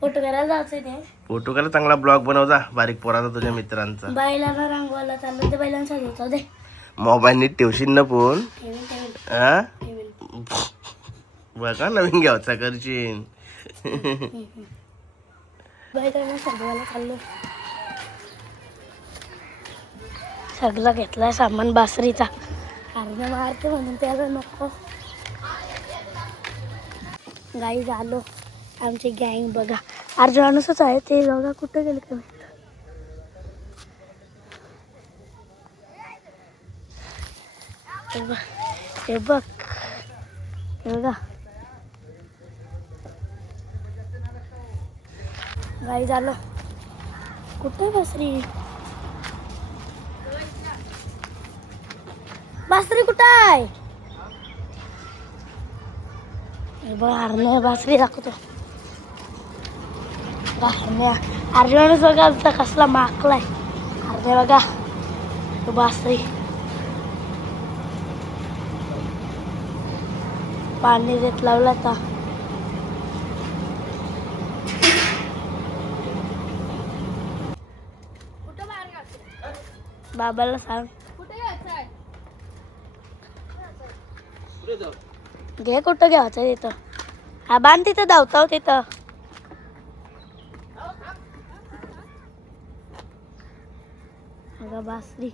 Photo करायला जायचंय ते. फोटो करायला चांगला ब्लॉग बनव जा बारीक पोराचा तुझ्या मित्रांचा. बैलाला रंगवायला चाललं ते बैलांचा होता दे. मोबाईल नीट ठेवशील ना फोन. हा ठेवील. बघा नवीन घ्यायचा करशील. बैलांना सगळ्याला चाललं. सगळा घेतलाय सामान बासरीचा. अर्धा मारते म्हणून त्याला नको. गाई झालो आमची गँग बघा. अर्जुनच आहे ते बघा कुठं गेले का हे बघ हे बघा गाई झालो. कुठे बासरी बासरी कुठं आहे. हे बघ हरण्या बासरी दाखवतो. हरण्या अर्जुनच बघा आमचा कसला माकलाय. हरण्या बघा तो बासरी पाणी देत लावला आता. बाबाला सांग घे कुठं घ्यायचं तिथं. हा बांध तिथं धावता तिथं. अगं बासरी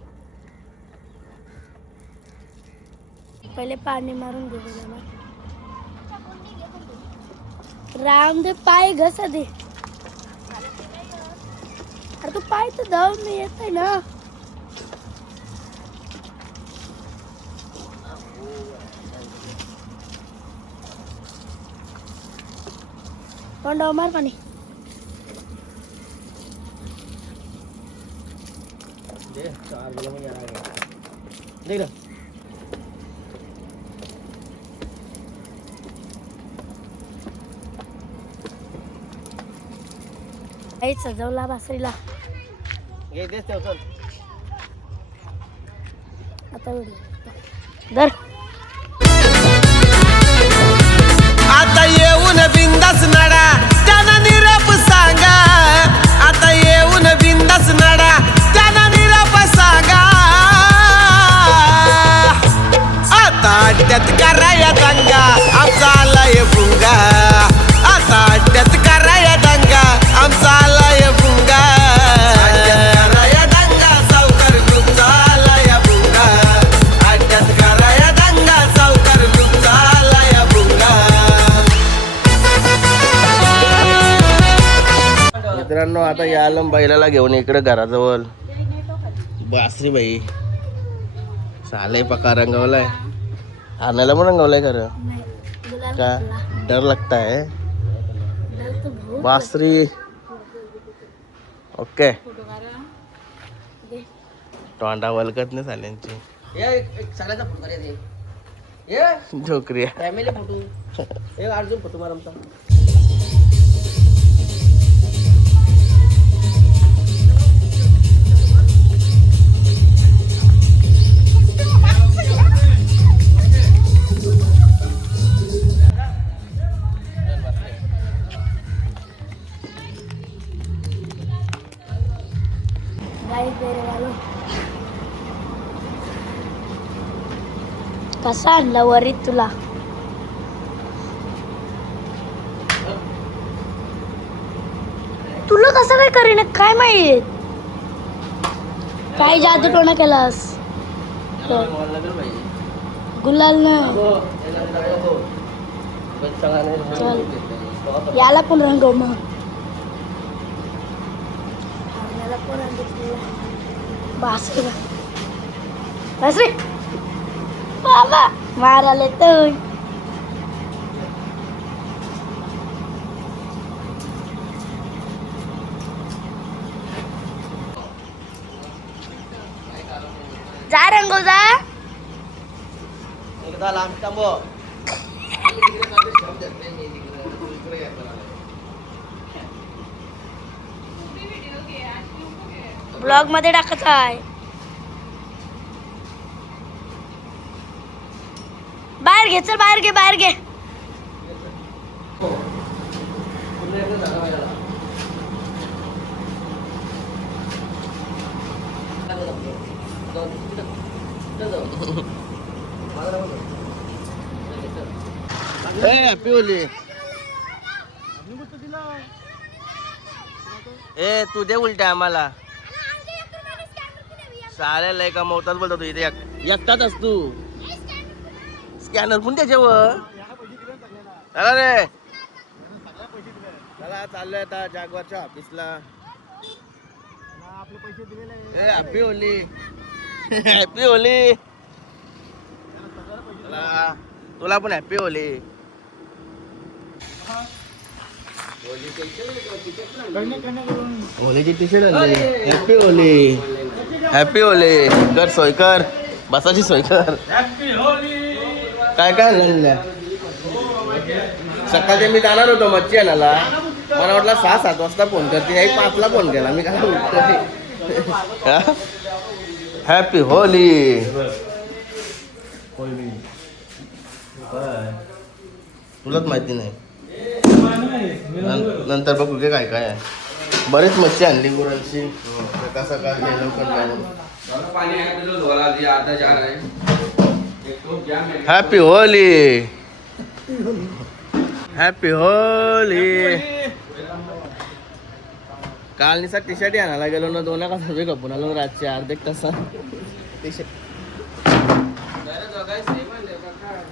पहिले पाणी मारून घेऊ ना. रामदेव पाय घस दे. अरे तू पाय तर धाव मी येत आहे ना. तोंडावर मार पाणी. काही सजवला बासरीला. आता दर आता येऊन बिंदास नडा त्यांना निरप सांगा. आता येऊन बिंदास नडा त्यांना निरप सांगा. आता अड्ड्यात कराया दंगा आमचा आलाय भुंगा. आता अड्ड्यात कराया दंगा आमचा आलाय भुंगा. कराया दंगा सावकार तुमचा आलाय भुंगा. अड्ड्यात कराया दंगा सावकार तुमचा आलाय भुंगा. मित्रांनो आता या आलम बैलाला घेऊन इकडे घराजवळ बासरी बाई साले पका रंगवलाय. आणायला पण रंगवलाय खरं का डर लगता है. बासरी ओके तोंडा वलकत नाही साल्यांची. झोकरी फॅमिली फोटो अर्जुन फोटो मार आमचा. कसा आणला वरीत तुला. तुला कसं काय करीन काय माहित. काय जादू टोना केलास. गुलाल ना चल याला पण रंगव मग. बासरी बासरी बाबा माराले तर जा रंगो जा. एकदा लांब थांबव. ब्लॉग मध्ये टाकायचं आहे. घे चल बाहेर घे बाहेर घे. Happy Holy. ए तू दे उलट्या आम्हाला. चालेल लय कमवतात बोलतो तू इथे एकटाच असतो. स्कॅनर पण त्याच्यावर. चला रे चला चाललोय आता जागवारच्या ऑफिसला. Happy Holy. Happy Holy. चला तुला पण हॅपी होली. होलीची टी शर्ट आणली. Happy Holy. Happy Holy. कर सोय कर. बसाची सोय कर. काय काय आणलं. सकाळी मी जाणार होतो मच्छी आणायला. मला वाटलं 6-7 वाजता फोन करते. आई 5ला फोन केला. मी काय उठतोय. Happy Holy. तुलाच माहिती नाही. नंतर बघू काय काय आहे. बरेच मच्छी आणली गुरांची. कसं काय लवकर. Happy Holy. Happy Holy. काल निसा टी शर्ट आणायला गेलो ना 2 का कपून आलो रातचे अर्धे तासा.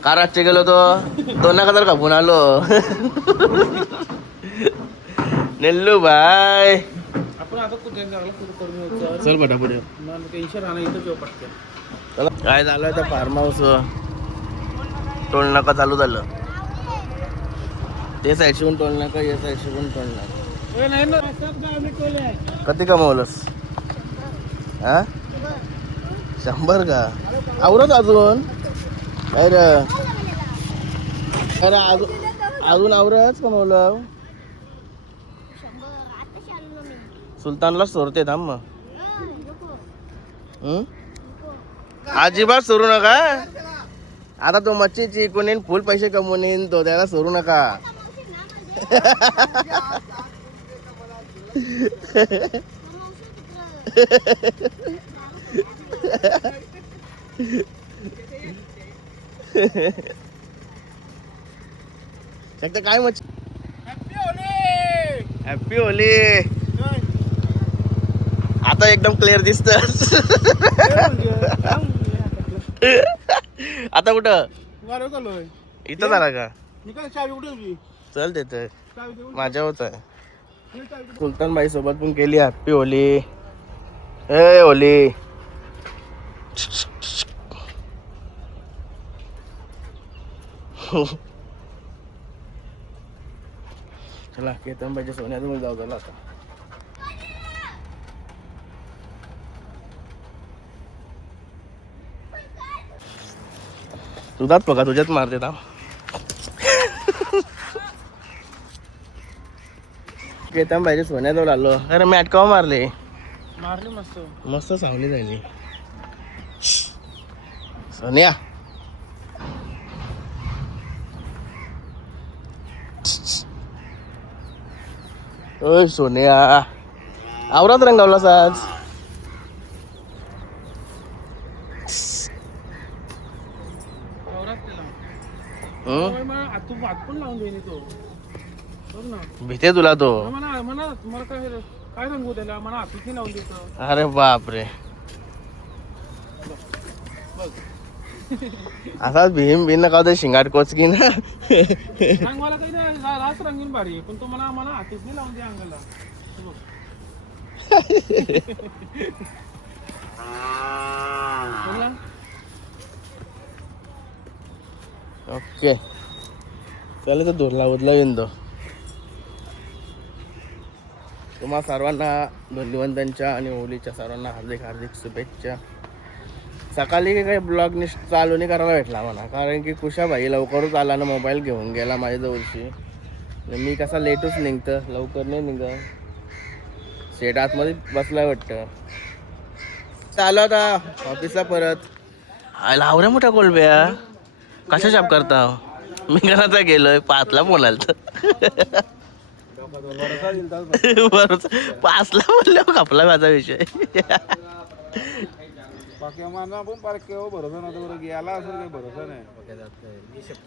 का रातचे गेलो तो 2 का कपून आलो. नेल्लू बाय चल बटा पुढे. काय झालं आता फार्म हाऊस टोल नाका चालू झालं. ते साईडशी पण टोल नाका या साईडशी पण टोल नाका. किती कमवलंस. हा 100 का आवरत अजून. अरे अरे अजून आवरच कमवलं. सुलतानला सोडते थांब मग. अजिबात सोडू नका. आता तो मच्छीची कोणी फुल पैसे कमवून येईन तो त्याला सोडू नका. काय मच्छी. Happy Holy. आता एकदम क्लिअर दिसत. आता कुठं इथं झाला का. चल देत माझ्यावरच आहे. सुलतान भाई सोबत पण केली हॅपी होली. ए होली. चला केतन पाहिजे सोन्याजवळ जाऊ झाला आता. तुझाच बघा तुझ्यात मारते था. केतन पाहिजे सोन्याजवळ आलो. अरे मॅट का मारले. मस्त मस्त सावली झाली. सोन्या ओय सोन्या आवरात रंगावलास आज. भीते तुला तो. अरे बापरे असाच भीम भिन्न का होतं शिंगाट कोचकी ना. रंगीन भारी पण तो मला हातीच नाही लावून दे अंगाला. ओके चला तर धुरला उदला येतो. तुम्हा सर्वांना धन्यवादांच्या आणि होलीच्या सर्वांना हार्दिक हार्दिक शुभेच्छा. सकाळी काही ब्लॉग चालू नाही करायला भेटला मला कारण की कुशाबाई लवकरच आला ना मोबाईल घेऊन गेला माझ्याजवळशी. मी कसा लेटच निघतं लवकर नाही निघत. सेट आतमध्ये बसला वाटतं. चालू आता ऑफिसला परत. लावऱ्या मोठ्या कोलब्या कशा शाप करता मी घराचा गेलोय 5ला बोलायला बरोबर 5ला बोललो खपला माझा विषय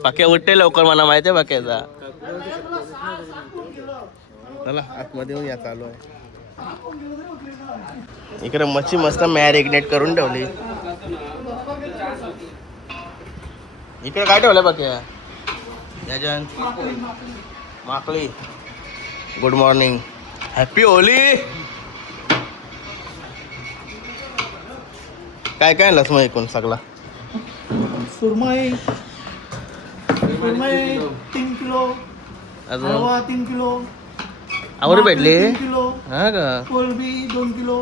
पाक्या उठते लवकर मला माहिती आहे पाक्याचा चला आतमध्ये येऊन या चालू आहे इकडे मच्छी मस्त मॅरिनेट करून ठेवली इकडे काय ठेवलं Pakya याजन Makli good morning happy Holy काय काय लस मग एकूण सगळा सुरमई 3 किलो हलवा 3 किलो आवर भेटले 3 किलो हा का कोलबी 2 किलो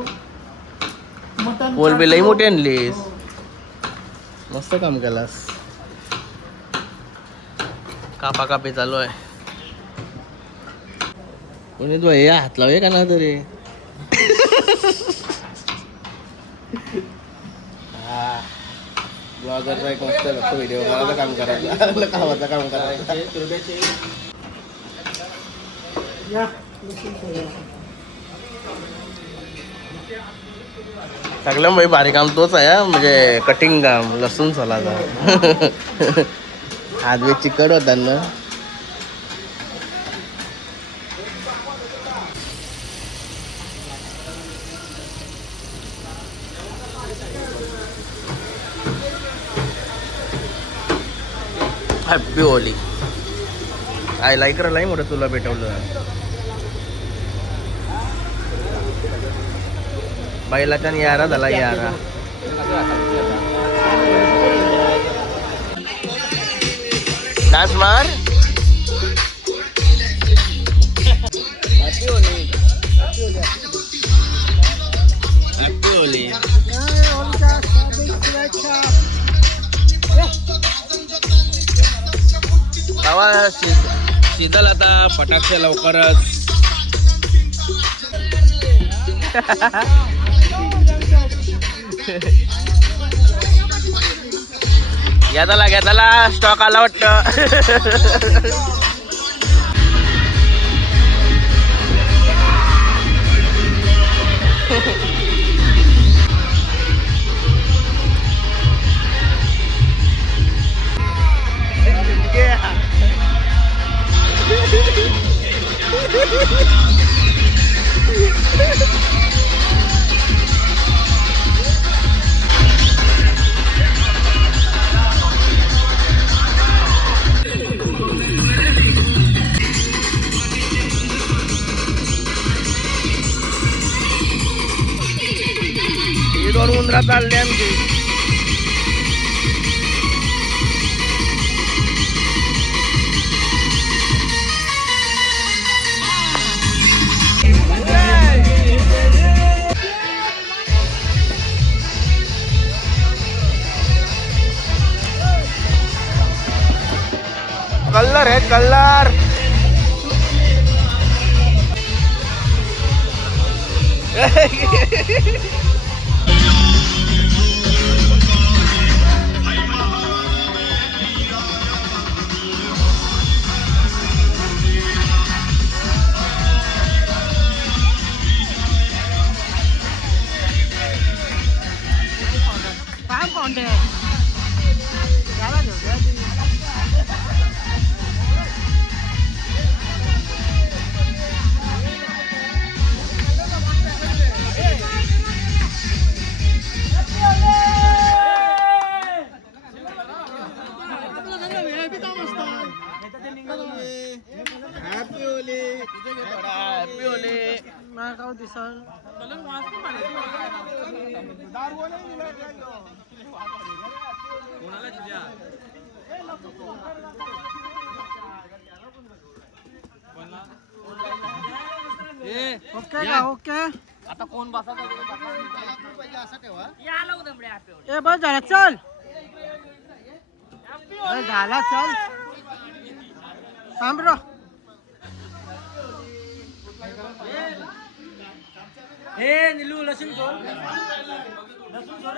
मटन कोलबी लई मोठी आणलीस मस्त काम केलास कापा कापी चालू आहे कोणी तू हे हात लावे का ना तरी ब्लॉगरचा एक मस्त व्हिडिओ करायचं काम करायचं कामाचं काम करायचं सगळं भाई भारी काम तोच आहे म्हणजे कटिंग काम लसूण सोलाचा हात बी चिकट होता ना हॅपी होली आय लाईक राहिलाय मोठं तुला भेटवलं बैलाच्या यारा झाला यारा डान्स मार हॅपी होली हॅपी होली गावा शीतल आता फटाके लवकरच घेताला स्टॉक आला वाटतं दोन उंदरा चालले आमची कलर है कलर ओके का ओके आता कोण बसा ए बस झाला चल झाला चल थांब रो ए नीलू लसूण सोड लसूण सोड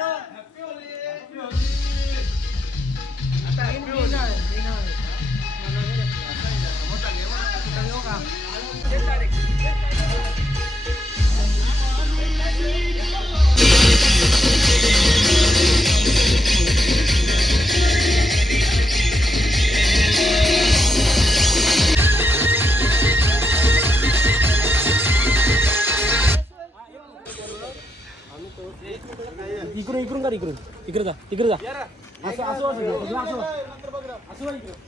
इकडून इकडून कर इकडून इकडे जा इकडे जा असं असं असं असं असं इकडे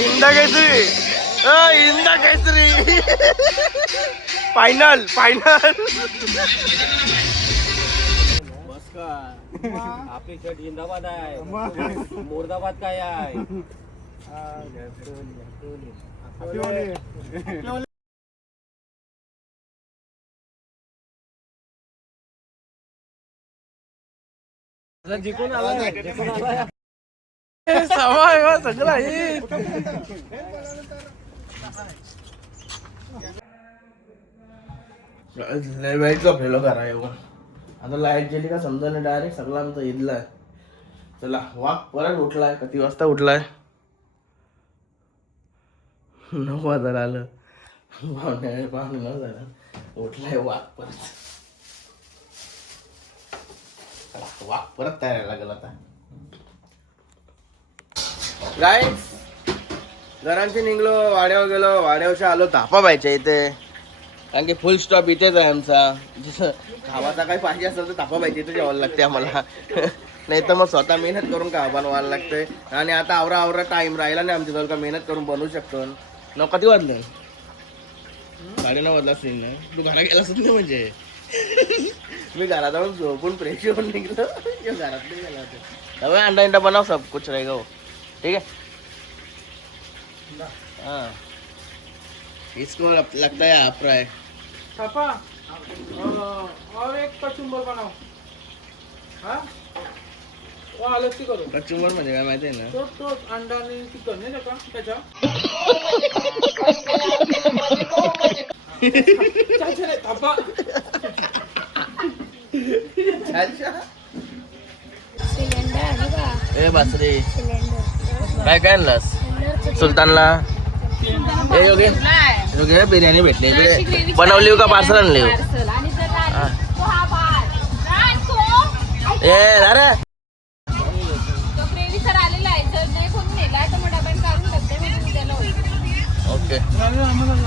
इंदा केसरी इंदा केसरी फायनल फायनल आपली शर्ट जिंदाबाद आहे मुर्दाबाद काय आहे जिंकून आलाय जिंकून आलाय सगळं लय वाईट झोपलेलो करा येऊन आता लाईट गेली का समजा नाही डायरेक्ट सगळं आमचं इथलाय. चला वाघ परत उठलाय. किती वाजता उठलाय? 9 वाजायला आलं. पाहुणे 9 झालं उठलाय वाघ परत. चला वाघ परत तयार लागेल आता. गाईस घरांची निघलो वाड्यावर गेलो. वाड्यावरच्या आलो तापाबाईच्या इथे कारण की फुल स्टॉप इथेच आहे आमचा. जसं खावाचा काही पाहिजे असेल तर तापाबाईच्या इथे जेवायला लागते आम्हाला. नाही तर मग स्वतः मेहनत करून खावा बनवायला लागते. आणि आता आवरा टाइम राहिला नाही आमच्याजवळ का मेहनत करून बनवू शकतो. कधी वाजले? 9:30 वाजला असेल ना. तू घरा गेला असेल ना म्हणजे. मी घरात जाऊन झोपून फ्रेश होऊन निघलो. घरात नाही गेला होता. अंडा इंडा बनाव सब कुछ रहेगा वो. ठीक है हाँ इसको लगता है आप फ्राई पापा और एक कचुंबर बनाओ. हाँ वो अलग सी करो. कचुंबर म्हणजे काय माहिती आहे ना. तो अंडा आणि चिकन नाही त्याच्या पापा ए बासरी काय काय आणलास सुलतानला? हे योगे योगे बिर्याणी भेटली. बनवली का पार्सल आणली? ए अरे तो ग्रेव्ही सर आलेला आहे जर नाही कोण नेला तर मग डब्यात काढून टाकते मग तुम्ही त्याला होईल ओके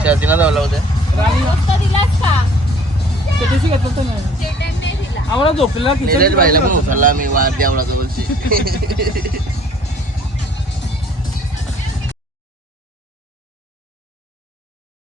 शेतीला जावं होते नुसतं दिलास का त्याच्याशी घेतलं तर नाही चेटन नाही दिला आम्हाला झोपलेला नीरज भाईला पण उचलला मी वाद द्यावळा जवळची